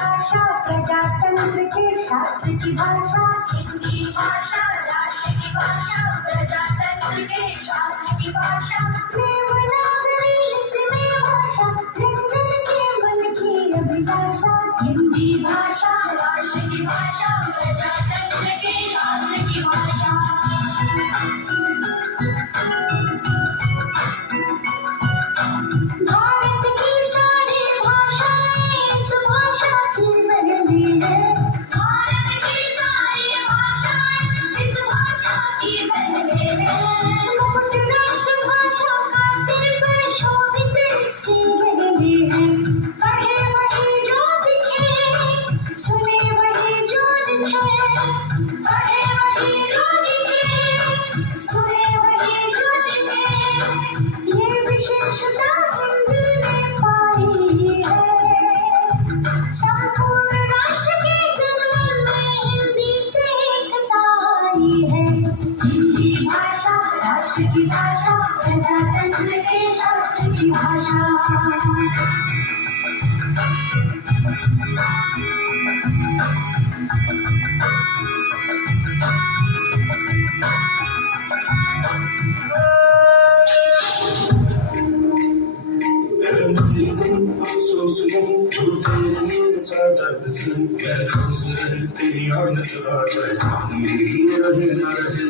भाषा प्रजातंत्र के शास्त्र की भाषा, हिंदी भाषा राष्ट्र की भाषा, प्रजातंत्र के शास्त्र की भाषा, देवनागरी लिपि में भाषा, जन जन के मन की अभिलाषा, हिंदी भाषा राष्ट्र की भाषा, प्रजातंत्र के शास्त्र की भाषा। भारत की सारी भाषाएं इस भाषा की पहली है, भारत की सारी भाषाएं इस भाषा की पहली है, मुकुट राष्ट्रभाषा का सिर पर शोभित इसकी पहली है, पढ़े वही जो दिखे, सुने वही जो दिखे, पढ़े वही जो दिखे, सुने वही जो दिखे, ये विशेषता हिंदी में पाई है, संपूर्ण राष्ट्र के जन्म में हिंदी से एकता आई है, हिंदी भाषा राष्ट्र की भाषा, प्रजातंत्र के शास्त्र की भाषा। तेरी आन सदा मेरी रहे न रहे।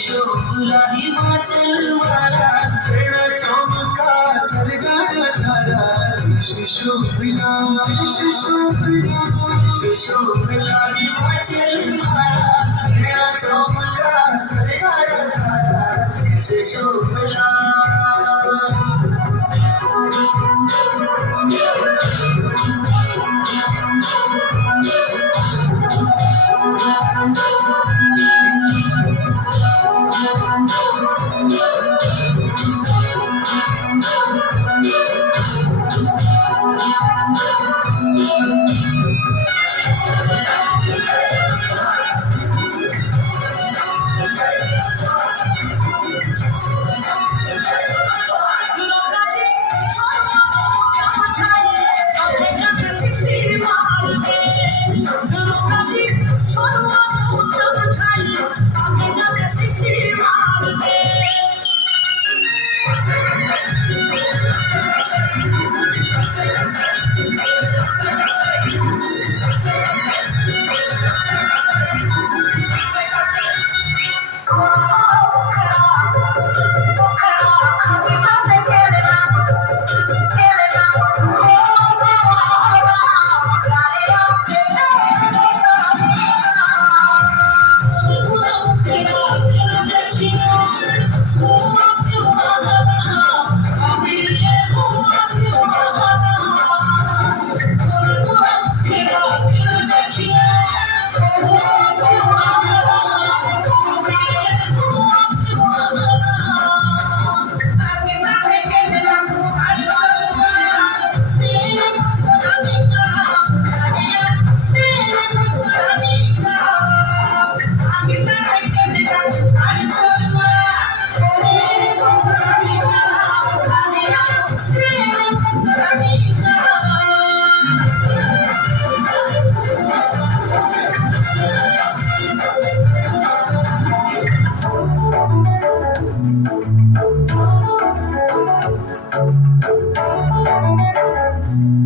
शोभला हिमाचल वाला सर चौका सरगार धारा, शोभला हिमाचल वाला सर चौका सरगार धारा, शोभला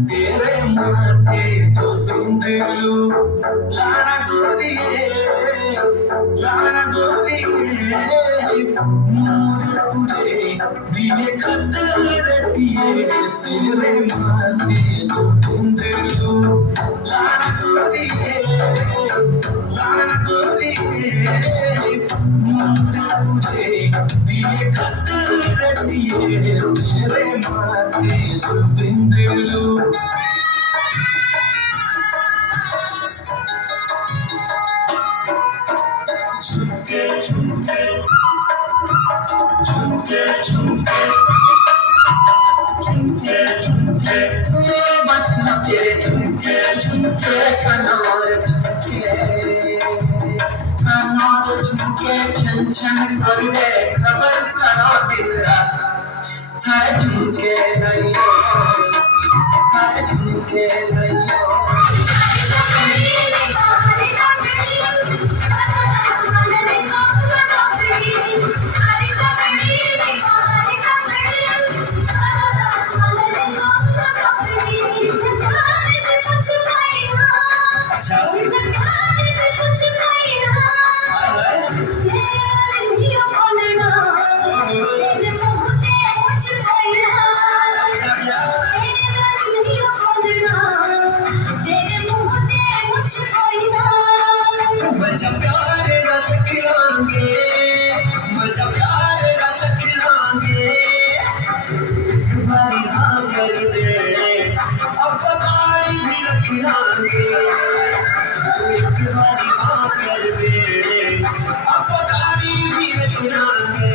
तेरे माथे जो धुंधलू लाना गोरिए मोरे पूरे दिए खत रटिए तेरे माथे जो धुंधलू लाना गोरिए मोरे पूरे दिए खत रटिए तेरे माथे जो धुंधलू झुमके झुमके झुमके झुमके झुमके झुमके बचना तेरे झुमके झुमके कनौर झुमके छन छन करे खबर चढ़ो दिन रात सारे झुमके लइयो सारे झुमके लइयो मजा प्यार ना चखलांगे मजा प्यार ना चखलांगे तुम्हारी हाँ कर दे अब पकाई भी रख लांगे तुम्हारी हाँ कर दे अब पकाई भी रख लांगे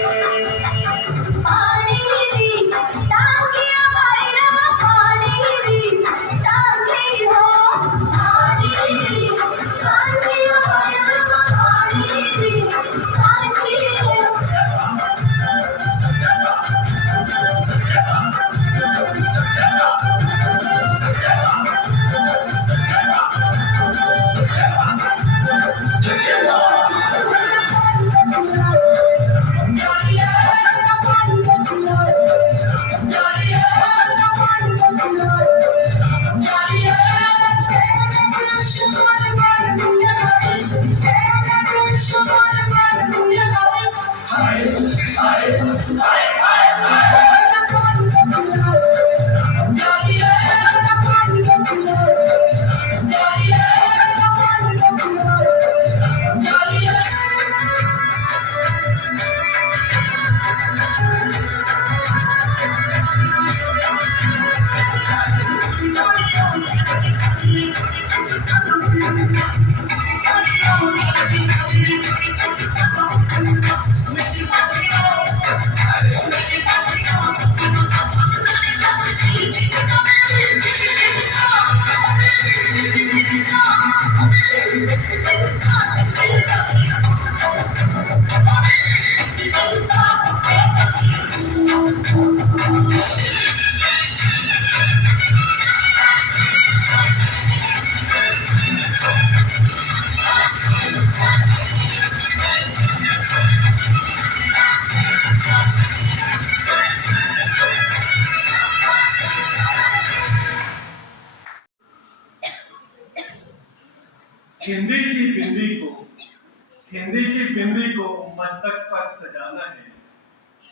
हिंदी की बिंदी को मस्तक पर सजाना है,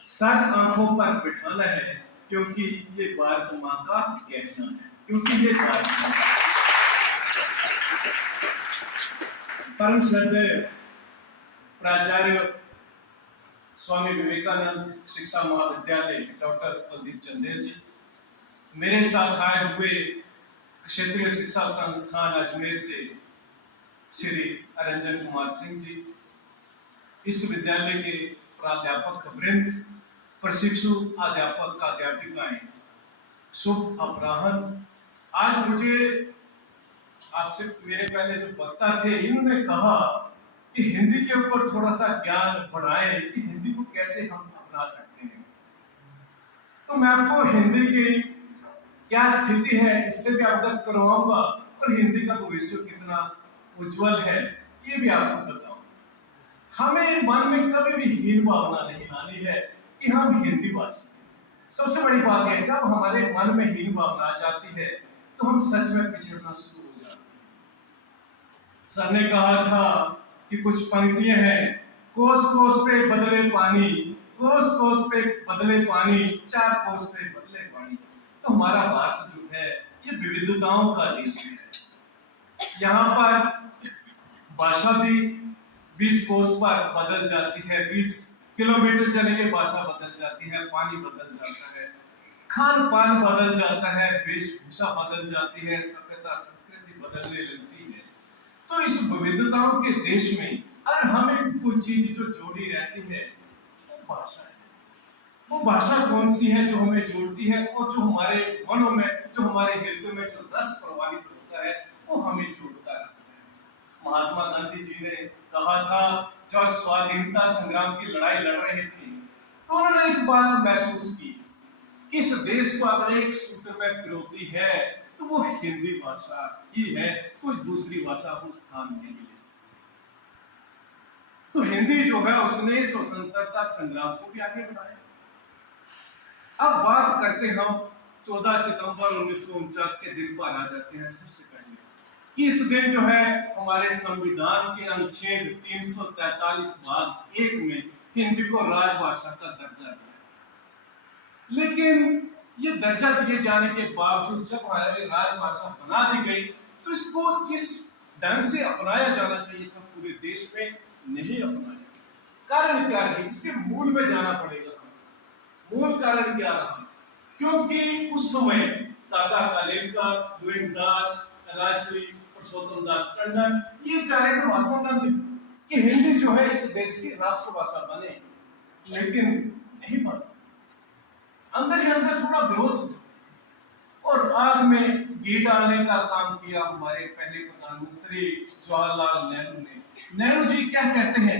सर आंखों पर बिठाना है, क्योंकि ये भारत माँ का कहना है, क्योंकि ये भारत माँ परम श्रद्धेय प्राचार्य स्वामी विवेकानंद शिक्षा महाविद्यालय डॉक्टर प्रदीप चंदेल जी, मेरे साथ आए हुए क्षेत्रीय शिक्षा संस्थान अजमेर से श्री अरंजन कुमार सिंह जी, इस विद्यालय के प्राध्यापक वृंद, प्रशिक्षु अध्यापक अध्यापिकाएं, शुभ अपराह्न। आज मुझे आपसे, मेरे पहले जो वक्ता थे इन्होंने कहा कि हिंदी के ऊपर थोड़ा सा ज्ञान बढ़ाएं कि हिंदी को कैसे हम अपना सकते हैं। तो मैं आपको हिंदी की क्या स्थिति है इससे भी अवगत करवाऊंगा और हिंदी का भविष्य कितना उज्जवल है ये भी आपको बताऊं। हमें मन में कभी भी हीन भावना नहीं आनी है कि हम हिंदी भाषी हैं। सबसे बड़ी बात है, जब हमारे मन में हीन भावना आ जाती है तो हम सच में पिछड़ना शुरू हो जाते हैं। सर ने कहा था कि कुछ पंक्तियां हैं, कोस कोस पे बदले पानी, कोस कोस पे बदले पानी, चार कोस पे बदले पानी। तो हमारा भारत जो है ये विविधताओं का देश है। यहाँ पर भाषा भी 20 कोस पर बदल जाती है, 20 किलोमीटर चलेंगे भाषा बदल जाती है, पानी बदल जाता है, खान पान बदल जाता है, वेशभूषा बदल जाती है, सभ्यता संस्कृति बदलने लगती है। तो इस विविधताओं के देश में अगर हमें कोई चीज जो जोड़ी रहती है वो भाषा है। वो भाषा कौन सी है जो हमें जोड़ती है और जो हमारे मनों में, जो हमारे हृदय में जो रस प्रवाहित होता है वो हमें जोड़ता रहता है। महात्मा गांधी जी ने कहा था, जब स्वाधीनता संग्राम की लड़ाई लड़ रहे थे तो उन्होंने एक बात महसूस की कि इस देश को अगर एक सूत्र में पिरोती है तो वो हिंदी भाषा ही है, कोई दूसरी भाषा को स्थान नहीं मिल सकती। तो हिंदी जो है उसने स्वतंत्रता संग्राम को भी आगे बढ़ाया। अब बात करते हम 14 सितंबर 1949 के दिन पर आ जाते हैं। सबसे पहले कि इस दिन जो है हमारे संविधान के अनुच्छेद 343 भाग 1 में हिंदी को राजभाषा का दर्जा दिया। लेकिन ये दर्जा दिए जाने के बावजूद जब हमारी राजभाषा बना दी गई तो इसको जिस ढंग से अपनाया जाना चाहिए था पूरे देश में नहीं अपनाया। कारण क्या रही, इसके मूल में जाना पड़ेगा। मूल कारण क्या रहा? क्योंकि उस समय दादा कालेलकर, गोविंददास, राजश्री, पुरुषोत्तम दास टंडन ये चाहे तो महात्मा गांधी कि हिंदी जो है इस देश की राष्ट्रभाषा बने, लेकिन नहीं बना। अंदर ही अंदर थोड़ा विरोध था और आग में घी डालने का काम किया हमारे पहले प्रधानमंत्री जवाहरलाल नेहरू ने। नेहरू जी क्या कहते हैं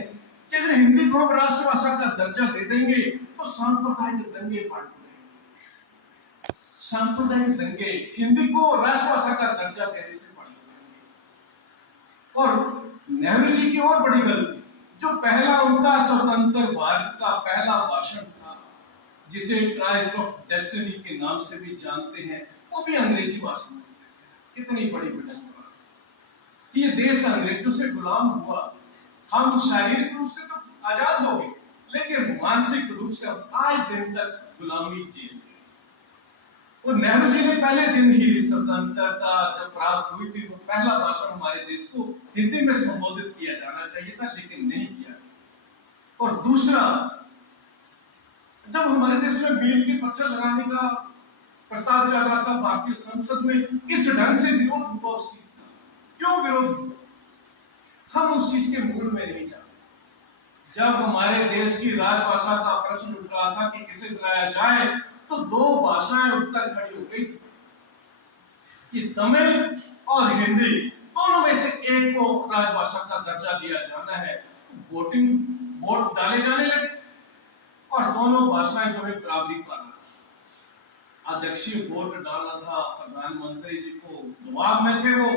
कि अगर हिंदी को हम राष्ट्रभाषा का दर्जा दे देंगे तो सांप्रदायिक दंगे बढ़ जाएंगे। सांप्रदायिक दंगे हिंदी को राष्ट्रभाषा का दर्जा देने से बढ़ जाएंगे। और नेहरू जी की और बड़ी गलती, जो पहला उनका स्वतंत्र भारत का पहला भाषण था जिसे क्राइस्ट ऑफ डेस्टिनी के नाम से भी जानते हैं, वो भी अंग्रेजी भाषा में। कितनी बड़ी विडंबना कि ये देश अंग्रेजों से गुलाम हुआ। हम शारीरिक रूप से तो आजाद हो गए लेकिन मानसिक रूप से हम आज दिन तक गुलामी जी रहे। और नेहरू जी ने पहले दिन ही स्वतंत्रता जब प्राप्त हुई थी वो पहला भाषण हमारे देश को हिंदी में संबोधित किया जाना चाहिए था, लेकिन नहीं किया। और दूसरा, जब हमारे देश में बिल के पत्थर लगाने का प्रस्ताव चल रहा था भारतीय संसद में, किस ढंग से विरोध हुआ उस चीज का, क्यों विरोध हुआ, हम उस चीज के मूल में नहीं जाते। जब हमारे देश की राजभाषा का प्रश्न उठ रहा था कि किसे बुलाया जाए तो दो भाषाएं उठकर खड़ी हो गई थी कि तमिल और हिंदी दोनों में से एक को राजभाषा का दर्जा दिया जाना है। तो वोट डाले जाने लगे और दोनों भाषाएं जो है बराबरी पर अध्यक्षीय वोट डालना था। प्रधानमंत्री जी को दबाव में थे, वो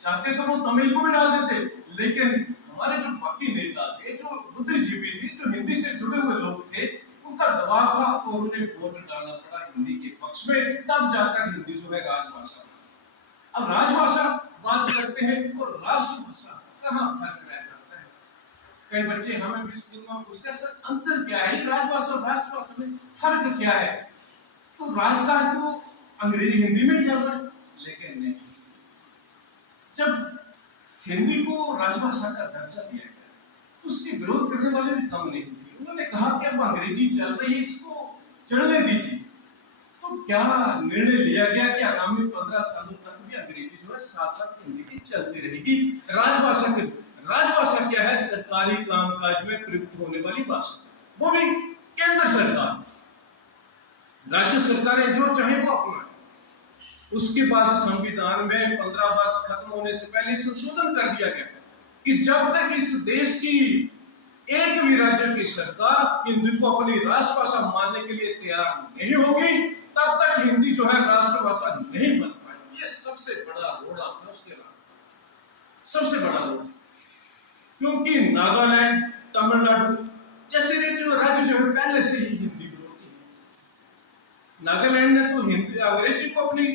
चाहते तो वो तमिल को भी डाल देते, लेकिन हमारे जो बाकी नेता थे, जो बुद्धिजीवी थे, जो हिंदी से जुड़े हुए लोग थे, उनका दबाव था और उन्हें वोट डालना पड़ा हिंदी के पक्ष में। तब जाकर हिंदी जो है राजभाषा। अब राजभाषा बात करते हैं और राष्ट्रभाषा कहाँ फर्क रह जाता है। कई बच्चे हमें भी स्कूल में पूछते हैं, सर अंतर क्या है, राजभाषा और राष्ट्रभाषा में फर्क क्या है? तो राजकाज तो अंग्रेजी हिंदी में चल रहा है, लेकिन नहीं, जब हिंदी को राजभाषा का दर्जा दिया गया तो उसके विरोध करने वाले भी कम नहीं थे। उन्होंने कहा कि अब अंग्रेजी चल रही है, इसको चलने दीजिए। तो क्या निर्णय लिया गया कि आगामी 15 सालों तक भी अंग्रेजी जो है साथ साथ हिंदी की चलती रहेगी। राजभाषा क्या है? सरकारी कामकाज में प्रयुक्त होने वाली भाषा, वो भी केंद्र सरकार, राज्य सरकारें जो चाहे वो अपनाएं। उसके बाद संविधान में 15 वर्ष खत्म होने से पहले संशोधन कर दिया गया कि जब तक इस देश की एक भी राज्य की सरकार हिंदी को अपनी राष्ट्रभाषा मानने के लिए तैयार नहीं होगी, तब तक हिंदी जो है राष्ट्रभाषा नहीं बन पाएगी। ये सबसे बड़ा रोड़ा था उसके रास्ते, सबसे बड़ा रोड़ा। क्योंकि नागालैंड, तमिलनाडु जैसे जो राज्य जो है पहले से ही हिंदी विरोधी है। नागालैंड ने तो हिंदी अंग्रेजी को अपनी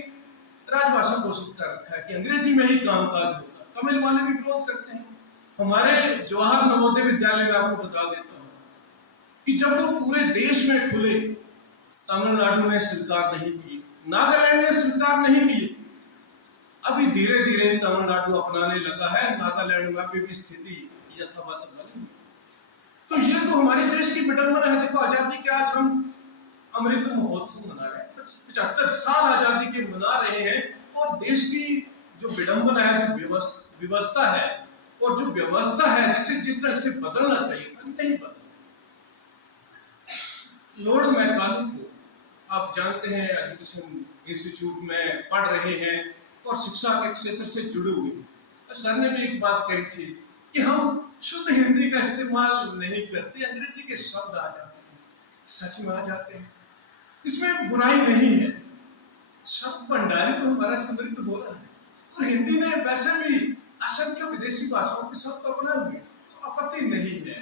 राजभाषा घोषित कर रखा है कि अंग्रेजी में ही कामकाज होगा। तमिल वाले भी विरोध करते हैं। हमारे जवाहर नवोदय विद्यालय में आपको बता देता हूँ कि जब वो पूरे देश में खुले, तमिलनाडु ने स्वीकार नहीं की, नागालैंड ने स्वीकार नहीं की। अभी धीरे धीरे तमिलनाडु अपनाने लगा है, नागालैंड में भी स्थिति यथावत बनी। तो ये तो हमारे देश की विडंबना है। देखो, आजादी के आज हम अमृत महोत्सव मना रहे हैं, 75 साल आजादी के मना रहे हैं, और देश की जो विडंबना है, जो व्यवस्था है, और जो व्यवस्था है जिसे जिस तरह से बदलना चाहिए था, नहीं बदला। लॉर्ड मैकाले को आप जानते हैं, एजुकेशन इंस्टीट्यूट में पढ़ रहे हैं और शिक्षा के क्षेत्र से जुड़े हुए। सर ने भी एक बात कही थी कि हम शुद्ध हिंदी का इस्तेमाल नहीं करते, अंग्रेजी के शब्द आ जाते हैं, सच में आ जाते हैं, इसमें बुराई नहीं है। शब्द भंडारी तो हमारा समृद्ध हो रहा है, और हिंदी ने वैसे भी असंख्य विदेशी भाषाओं के शब्द अपनाए हुए, तो आपत्ति नहीं है,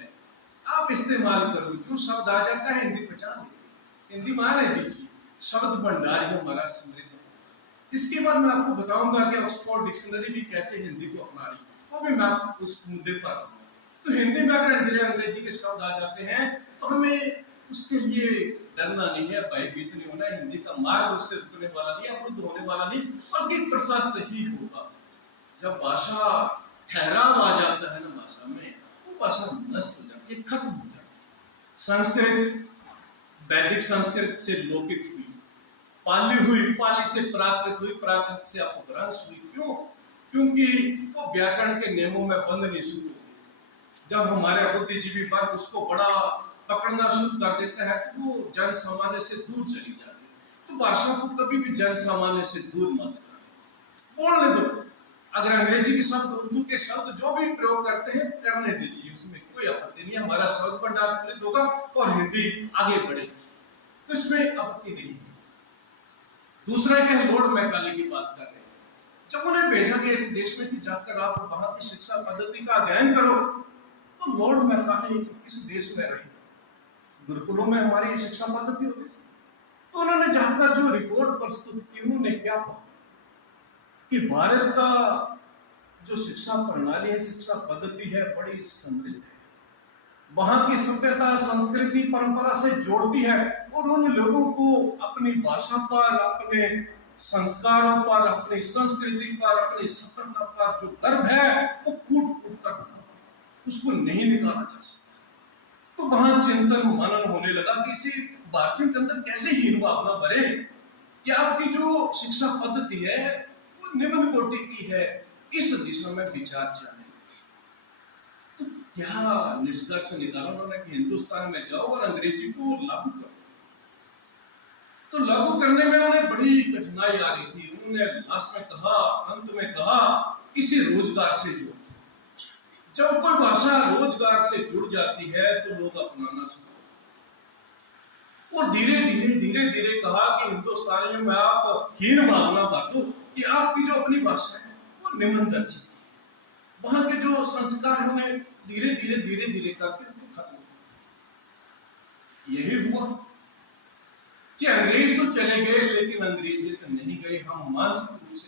आप इस्तेमाल करो। जो शब्द आ जाता है हिंदी पहचान लीजिए, हिंदी माने दीजिए, शब्द भंडार हमारा समृद्ध है। इसके बाद मैं आपको बताऊंगा कि ऑक्सफोर्ड डिक्शनरी भी कैसे हिंदी को अपना रही है, वो भी मैं उस मुद्दे पर आऊंगा। तो हिंदी में अगर अंग्रेजी के शब्द आ जाते हैं तो हमें उसके लिए डरना नहीं है, भयभीत नहीं होना है। हिंदी का मार्ग उससे रुकने वाला नहीं, अवरुद्ध होने वाला नहीं, बल्कि प्रशस्त ही होगा। जब भाषा ठहराव आ जाता है ना भाषा में, वो भाषा नष्ट हो जाती है, खत्म हो जाती है। संस्कृत वैदिक संस्कृत से लोपित हुई, पाली हुई, पाली से प्राकृत हुई, प्राकृत से अपभ्रंश हुई। क्यों? क्योंकि वो व्याकरण के नियमों में बंद नहीं शुरू हुई। जब हमारे बुद्धिजीवी वर्ग उसको बड़ा पकड़ना शुरू कर देता है तो वो जन सामान्य से दूर चली जाती है। तो भाषा को कभी भी जन सामान्य से दूर मत बोलने दो। अगर अंग्रेजी के शब्द, उर्दू के शब्द जो भी प्रयोग करते हैं करने दीजिए, उसमें कोई आपत्ति नहीं है। हमारा शब्द भंडार समृद्ध होगा और हिंदी आगे बढ़ेगी, तो इसमें आपत्ति नहीं है। दूसरा क्या है, लॉर्ड मैकाले की बात कर रहे हैं। जब उन्हें भेजा गया इस देश में कि जाकर आप वहां की शिक्षा पद्धति का अध्ययन करो, तो लॉर्ड मैकाले इस देश में रहे। गुरुकुलों में हमारी शिक्षा पद्धति होती थी, तो उन्होंने जाकर जो रिपोर्ट प्रस्तुत की, उन्होंने क्या कहा कि भारत का जो शिक्षा प्रणाली है, शिक्षा पद्धति है, बड़ी समृद्ध है, वहां की सभ्यता, संस्कृति, परंपरा से जोड़ती है, और उन लोगों को अपनी भाषा पर, अपने संस्कारों पर, अपनी संस्कृति पर, अपनी सभ्यता पर जो गर्व है, वो कूट कूट कर उसको नहीं निकाला जा सकता। तो वहां चिंतन मनन होने लगा कि इसे भारतीयों के अंदर कैसे हीन भावना भरे कि आपकी जो शिक्षा पद्धति है वो निम्न कोटि की है, इस दिशा में विचार चले। तो क्या निष्कर्ष निकाला उन्होंने कि हिंदुस्तान में जाओ और अंग्रेजी को लागू करो। तो लागू करने में उन्हें बड़ी कठिनाई आ रही थी। उन्होंने लास्ट में कहा, अंत में कहा, इसे रोजगार से जोड़। जब कोई भाषा रोजगार से जुड़ जाती है तो लोग अपनाना शुरू होते हैं। और धीरे धीरे कहा कि हिंदुस्तानियों में आप हीन भावना बांटो कि आपकी जो अपनी भाषा है वो निम्न दर्जे की, वहां के जो संस्कार है उन्हें धीरे धीरे करके उनको खत्म। यही हुआ कि अंग्रेज तो चले गए, लेकिन अंग्रेजी तो नहीं गए। हम मानसिक रूप से